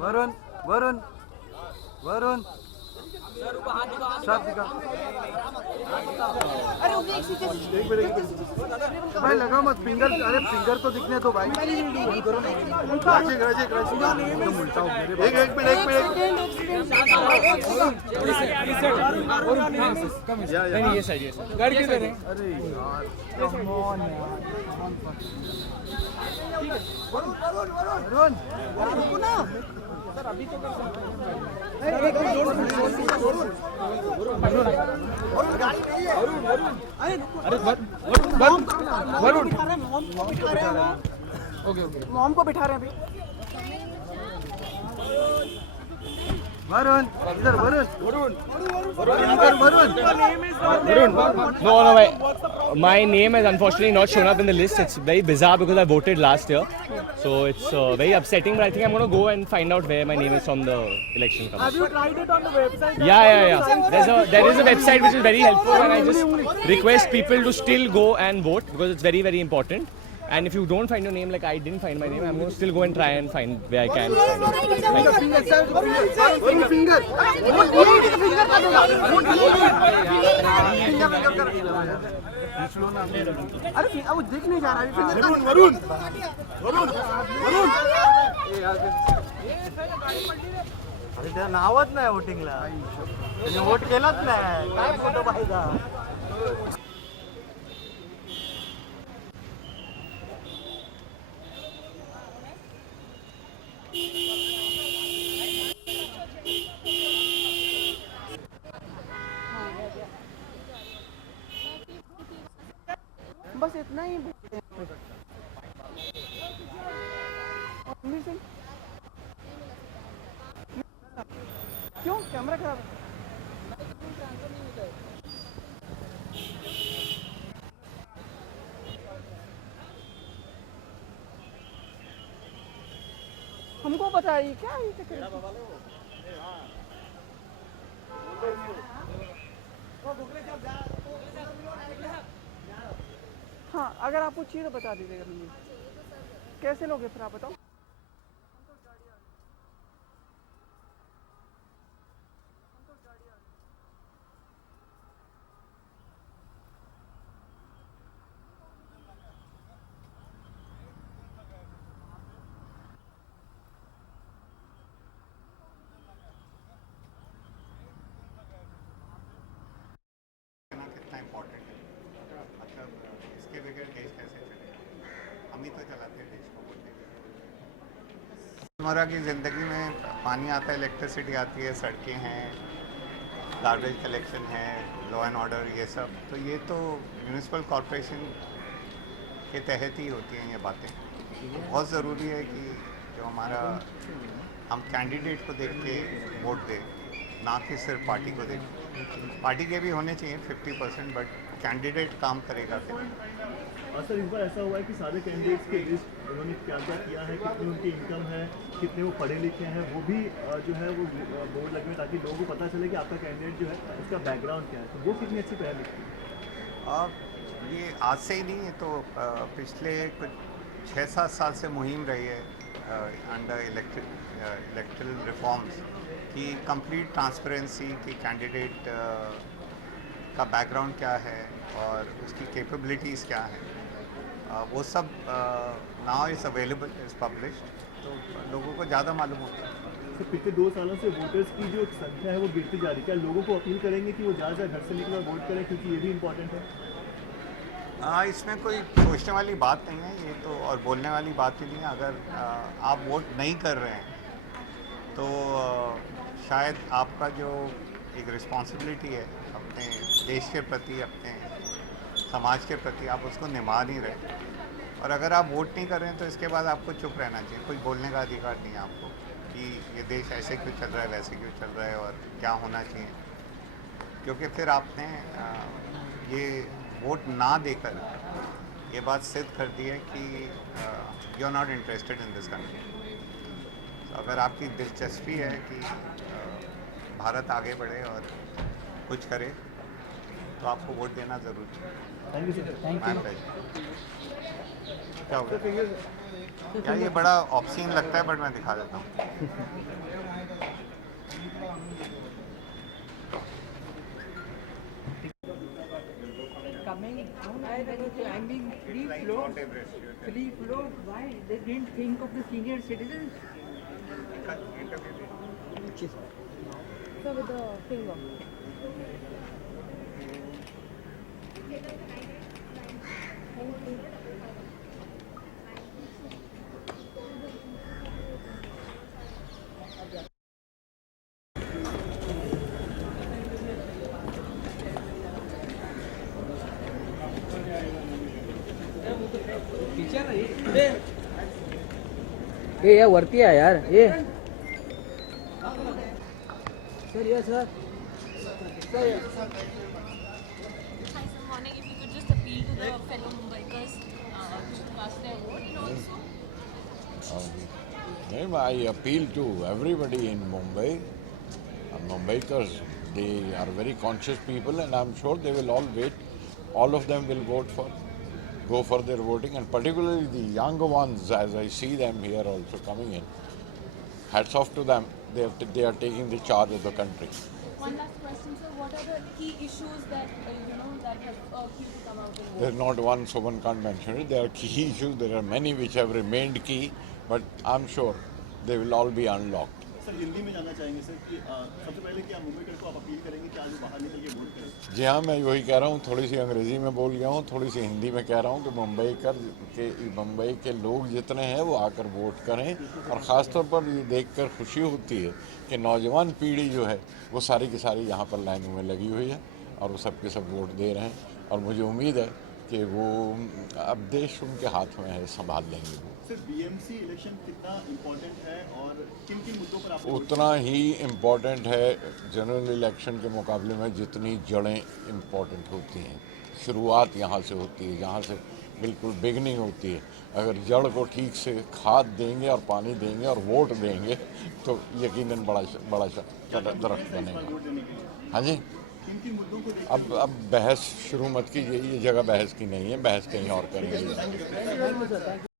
वरुण वरुण वरुण साथ दिखा। भाई लगा मत फिंगर, अरे फिंगर तो दिखने दो भाई। एक मिनट ये साइड गाड़ी किधर है? अरे यार कम ऑन यार। वरुण सर अभी तो कर सकते मॉम को बिठा रहे हैं अभी। वरुण इधर Varun No, my name is unfortunately not shown up in the list. It's very bizarre because I voted last year, so it's very upsetting. But I think I'm going to go and find out where my name is from the election Have commission. you tried it on the website? Yeah. There is a website which is very helpful, and I just request people to still go and vote because it's very, very important. And if you don't find your name, like I didn't find my name, I'm going to still go and try and find where I can. अरे वो दिख नहीं जा रहा है। अरे त्या नावच नाही वोटिंगला, वोट केलाच नाही काय फोटो पाहिजे। बस इतना ही क्यों कैमरा खराब है? हमको बताइए क्या है चक्कर? हाँ अगर आपको चाहिए तो बता दीजिएगा मुझे। कैसे लोगे फिर आप बताओ? कितना इम्पोर्टेंट है, मतलब इसके बगैर देश कैसे चलेगा? हम ही तो चलाते हैं देश को बोलने के। रोज़मर्रा की ज़िंदगी में पानी आता है, इलेक्ट्रिसिटी आती है, सड़कें हैं, गार्बेज कलेक्शन है, लॉ एंड ऑर्डर, ये सब तो म्यूनिसिपल कॉरपोरेशन के तहत ही होती हैं ये बातें। बहुत ज़रूरी है कि जो हम कैंडिडेट को देख के वोट दें, ना कि सिर्फ पार्टी को देखें। पार्टी के भी होने चाहिए 50%, बट कैंडिडेट काम करेगा फिर। सर इस बार ऐसा हुआ है कि सारे कैंडिडेट्स के लिस्ट उन्होंने क्या क्या किया है, कितनी उनकी इनकम है, कितने वो पढ़े लिखे हैं, वो भी जो है वो बोर्ड लगे ताकि लोगों को पता चले कि आपका कैंडिडेट जो है उसका बैकग्राउंड क्या है, तो वो कितनी अच्छी पढ़ाई लिखी है। ये आज से ही नहीं है, तो पिछले कुछ 6-7 साल से मुहिम रही है अंडर इलेक्ट्रल रिफॉर्म्स की कंप्लीट ट्रांसपेरेंसी की कैंडिडेट का बैकग्राउंड क्या है और उसकी कैपेबिलिटीज़ क्या है, वो सब now is available, is published, तो लोगों को ज़्यादा मालूम होता है। तो पिछले 2 सालों से वोटर्स की जो संख्या है वो गिरती जा रही है, क्या लोगों को अपील करेंगे कि वो ज़्यादा घर से निकल वोट करें, क्योंकि ये भी इम्पोर्टेंट है? इसमें कोई सोचने वाली बात नहीं है ये तो, और बोलने वाली बात ही नहीं है। अगर आप वोट नहीं कर रहे हैं तो शायद आपका जो एक रिस्पॉन्सिबिलिटी है अपने देश के प्रति, अपने समाज के प्रति, आप उसको निभा नहीं रहे। और अगर आप वोट नहीं कर रहे हैं तो इसके बाद आपको चुप रहना चाहिए, कुछ बोलने का अधिकार नहीं है आपको कि ये देश ऐसे क्यों चल रहा है, वैसे क्यों चल रहा है और क्या होना चाहिए, क्योंकि फिर आपने ये वोट ना देकर ये बात सिद्ध कर दी है कि you are not interested in this country. तो अगर आपकी दिलचस्पी है कि भारत आगे बढ़े और कुछ करे तो आपको वोट देना ज़रूरी है। Thank you sir. My pleasure. क्या हुआ यार, ये बड़ा ऑप्शन लगता है, बट मैं दिखा देता हूँ। Coming down, I'm being free flow. Why they didn't think of the senior citizens? So with the finger. Thank you. ये या वरती आहे यार ये सर ये sir Hi, sir. Morning. If you could just appeal to the fellow Mumbaikars to cast their vote, and also. I appeal to everybody in Mumbai. Mumbaikars, they are very conscious people, and I'm sure they will all wait. All of them will go for their voting, and particularly the younger ones, as I see them here also coming in. Hats off to them. They are taking the charge of the country. One last question, sir. What are the key issues that that have key to come out in vote? There's not one, so one can't mention it. There are key issues. There are many which have remained key, but I'm sure they will all be unlocked. Sir Hindi में जानना चाहेंगे sir कि सबसे पहले क्या मुंबईकर को आप appeal करेंगे कि आज बाहर निकल के वोट करें? जी हाँ, मैं वही कह रहा हूँ, थोड़ी सी अंग्रेज़ी में बोल गया हूँ, थोड़ी सी हिंदी में कह रहा हूँ कि मुंबई के लोग जितने हैं वो आकर वोट करें, और ख़ास तौर पर ये देखकर खुशी होती है कि नौजवान पीढ़ी जो है वो सारी की सारी यहाँ पर लाइनों में लगी हुई है और वो सब के सब वोट दे रहे हैं, और मुझे उम्मीद है कि वो अब देश उनके हाथ में है, संभाल लेंगे वो। सर बीएमसी इलेक्शन कितना इम्पोर्टेंट है और किन किन मुद्दों पर आप उतना ही इम्पोर्टेंट है जनरल इलेक्शन के मुकाबले में जितनी जड़ें इम्पोर्टेंट होती हैं। शुरुआत यहाँ से होती है, जहाँ से बिल्कुल बिगनिंग होती है। अगर जड़ को ठीक से खाद देंगे और पानी देंगे और वोट देंगे तो यकीनन बड़ा दरख्त बनेगा। हाँ जी, अब बहस शुरू मत कीजिए, ये जगह बहस की नहीं है, बहस कहीं और करेंगे।